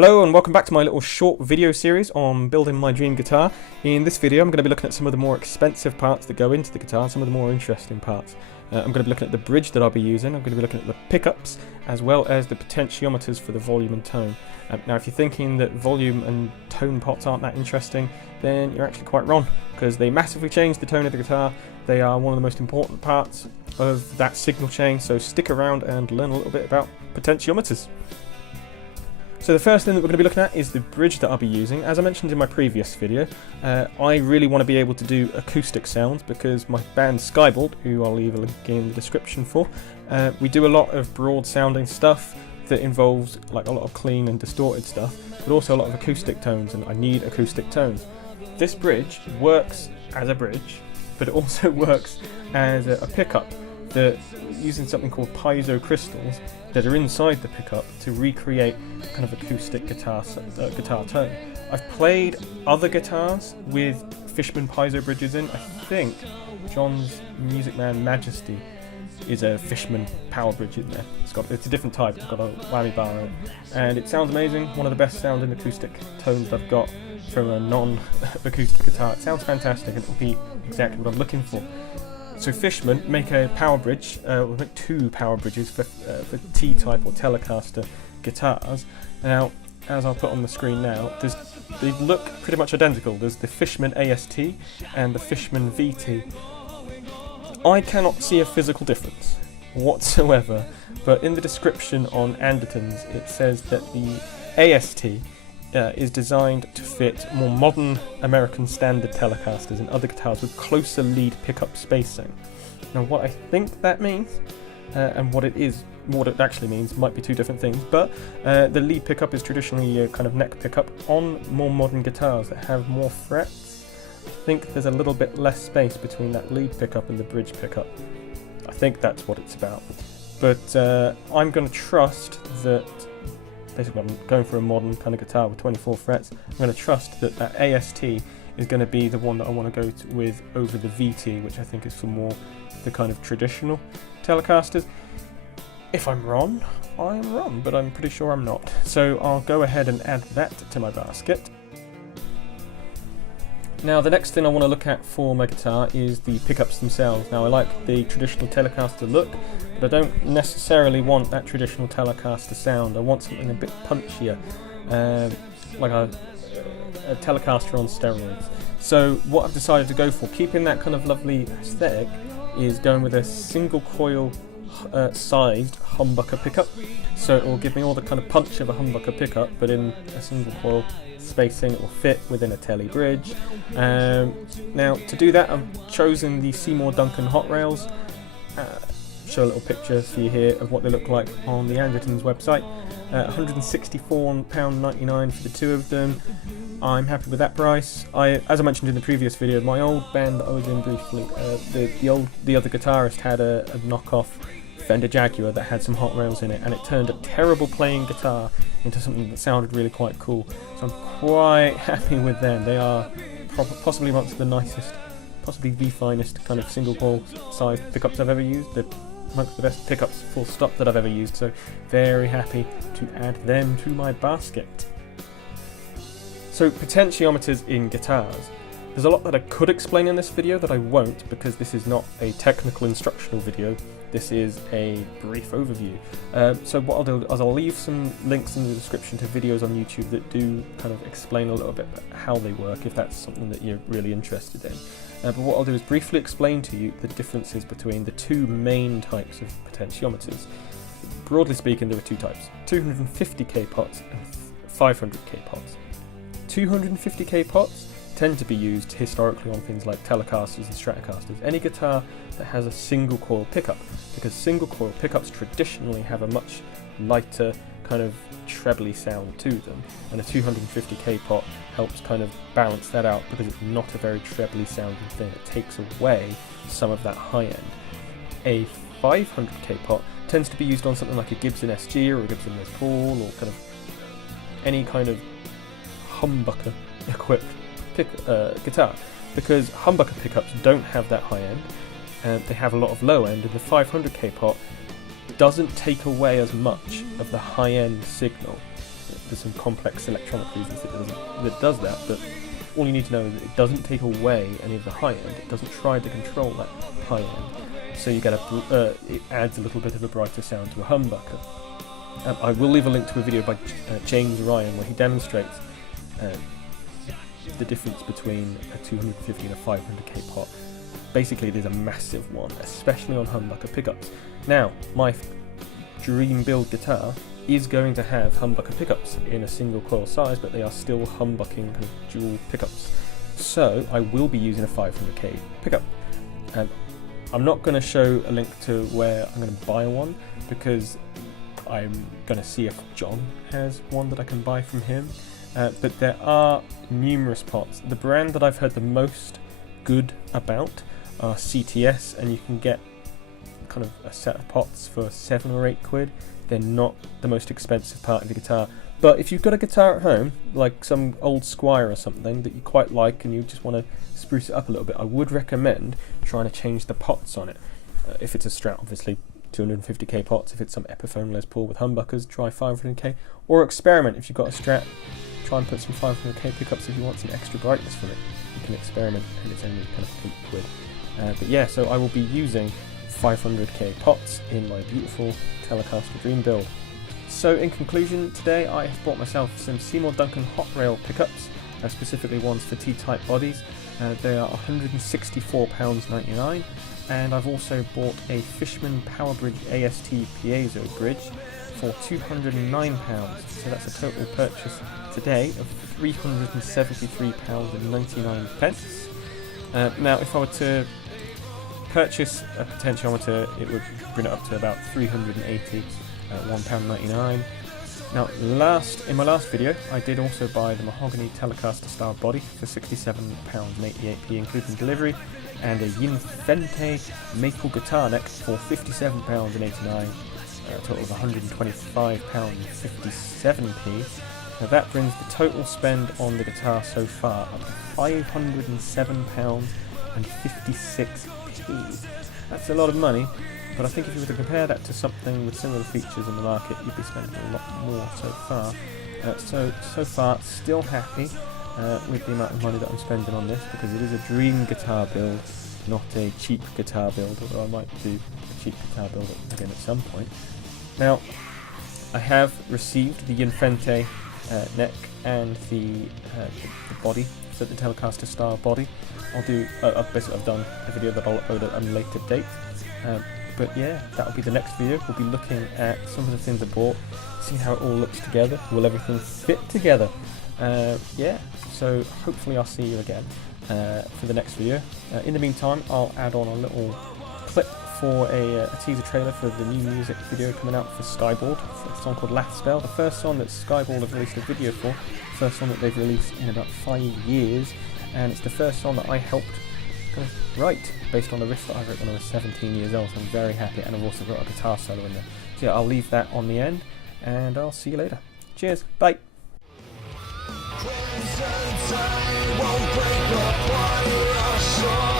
Hello and welcome back to my little short video series on building my dream guitar. In this video I'm going to be looking at some of the more expensive parts that go into the guitar, some of the more interesting parts. I'm going to be looking at the bridge that I'll be using, I'm going to be looking at the pickups, as well as the potentiometers for the volume and tone. Now if you're thinking that volume and tone pots aren't that interesting, then you're actually quite wrong, because they massively change the tone of the guitar. They are one of the most important parts of that signal chain, so stick around and learn a little bit about potentiometers. So the first thing that we're going to be looking at is the bridge that I'll be using. As I mentioned in my previous video, I really want to be able to do acoustic sounds because my band Skybald, who I'll leave a link in the description for, we do a lot of broad sounding stuff that involves like a lot of clean and distorted stuff, but also a lot of acoustic tones, and I need acoustic tones. This bridge works as a bridge, but it also works as a pickup that using something called piezo crystals that are inside the pickup to recreate kind of acoustic guitar tone. I've played other guitars with Fishman piezo bridges in. I think John's Music Man Majesty is a Fishman power bridge in there. It's a different type, it's got a whammy bar on it, and it sounds amazing. One of the best sounding acoustic tones I've got from a non-acoustic guitar. It sounds fantastic and it'll be exactly what I'm looking for. So Fishman make a power bridge, we'll make two power bridges for T-type or Telecaster guitars. Now, as I'll put on the screen now, they look pretty much identical. There's the Fishman AST and the Fishman VT. I cannot see a physical difference whatsoever, but in the description on Anderton's it says that the AST is designed to fit more modern American standard Telecasters and other guitars with closer lead pickup spacing. Now what I think that means and what it actually means might be two different things, but the lead pickup is traditionally a kind of neck pickup. On more modern guitars that have more frets, I think there's a little bit less space between that lead pickup and the bridge pickup. I think that's what it's about, but I'm going to trust that. Basically, I'm going for a modern kind of guitar with 24 frets. I'm going to trust that that AST is going to be the one that I want to go with over the VT, which I think is for more the kind of traditional Telecasters. If I'm wrong, I'm wrong, but I'm pretty sure I'm not. So I'll go ahead and add that to my basket. Now the next thing I want to look at for my guitar is the pickups themselves. Now I like the traditional Telecaster look, but I don't necessarily want that traditional Telecaster sound. I want something a bit punchier, like a Telecaster on steroids. So what I've decided to go for, keeping that kind of lovely aesthetic, is going with a single coil sized humbucker pickup. So it will give me all the kind of punch of a humbucker pickup, but in a single coil spacing. It will fit within a Tele bridge. Now to do that I've chosen the Seymour Duncan Hot rails. Show a little picture for you here of what they look like on the Anderton's website. £164.99 for the two of them. I'm happy with that price. As I mentioned in the previous video, my old band that I was in briefly, the other guitarist had a knockoff Fender Jaguar that had some hot rails in it, and it turned a terrible playing guitar into something that sounded really quite cool. So I'm quite happy with them. They are possibly amongst the nicest, possibly the finest kind of single coil size pickups I've ever used. They're amongst the best pickups full stop that I've ever used, so very happy to add them to my basket. So potentiometers in guitars. There's a lot that I could explain in this video that I won't, because this is not a technical instructional video. This is a brief overview. So what I'll do is I'll leave some links in the description to videos on YouTube that do kind of explain a little bit how they work, if that's something that you're really interested in. But what I'll do is briefly explain to you the differences between the two main types of potentiometers. Broadly speaking, there are two types: 250k pots and 500k pots. 250k pots tend to be used historically on things like Telecasters and Stratocasters, any guitar that has a single coil pickup, because single coil pickups traditionally have a much lighter kind of trebly sound to them, and a 250k pot helps kind of balance that out because it's not a very trebly sounding thing. It takes away some of that high end. A 500k pot tends to be used on something like a Gibson SG or a Gibson Les Paul, or kind of any kind of humbucker equipped guitar, because humbucker pickups don't have that high end and they have a lot of low end, and the 500k pot doesn't take away as much of the high end signal There's some complex electronic reasons that does that, but all you need to know is that it doesn't take away any of the high end. It doesn't try to control that high end. So you get it adds a little bit of a brighter sound to a humbucker. I will leave a link to a video by James Ryan where he demonstrates the difference between a 250 and a 500k pot. Basically, it is a massive one, especially on humbucker pickups. Now, my dream build guitar is going to have humbucker pickups in a single coil size, but they are still humbucking kind of dual pickups. So I will be using a 500k pickup. I'm not going to show a link to where I'm going to buy one, because I'm going to see if John has one that I can buy from him. But there are numerous pots. The brand that I've heard the most good about are CTS, and you can get kind of a set of pots for 7 or 8 quid. They're not the most expensive part of the guitar, but if you've got a guitar at home, like some old Squire or something that you quite like and you just want to spruce it up a little bit, I would recommend trying to change the pots on it. If it's a Strat, obviously 250k pots. If it's some Epiphone Les Paul with humbuckers, try 500k, or experiment. If you've got a Strat, try and put some 500k pickups if you want some extra brightness from it. You can experiment, and it's only kind of 8 quid. But yeah, so I will be using 500k pots in my beautiful Telecaster Dream build. So in conclusion, today I have bought myself some Seymour Duncan Hot Rail pickups, specifically ones for T-type bodies. They are £164.99, and I've also bought a Fishman Powerbridge AST Piezo bridge for £209. So that's a total purchase today of £373.99. Now, if I were to purchase a potentiometer, it would bring it up to about £380, £1.99. Now, in my last video, I did also buy the mahogany Telecaster style body for £67.88, including delivery, and a Yinfente maple guitar neck for £57.89, a total of £125.57. Now that brings the total spend on the guitar so far up to £507.56. That's a lot of money, but I think if you were to compare that to something with similar features in the market, you'd be spending a lot more so far. So far, still happy with the amount of money that I'm spending on this, because it is a dream guitar build, not a cheap guitar build, although I might do a cheap guitar build again at some point. Now, I have received the Yinfente neck and the body, so the Telecaster style body. I've done a video that I'll upload at a later date. But yeah, that'll be the next video. We'll be looking at some of the things I bought, see how it all looks together. Will everything fit together? Yeah, so hopefully I'll see you again for the next video. In the meantime, I'll add on a little clip for a teaser trailer for the new music video coming out for Skybald, for a song called Last Spell, the first song that Skybald have released a video for, first song that they've released in about 5 years, and it's the first song that I helped kind of write based on the riff that I wrote when I was 17 years old, so I'm very happy, and I've also got a guitar solo in there. So yeah, I'll leave that on the end, and I'll see you later. Cheers, bye! Crimson tide won't break apart our shore.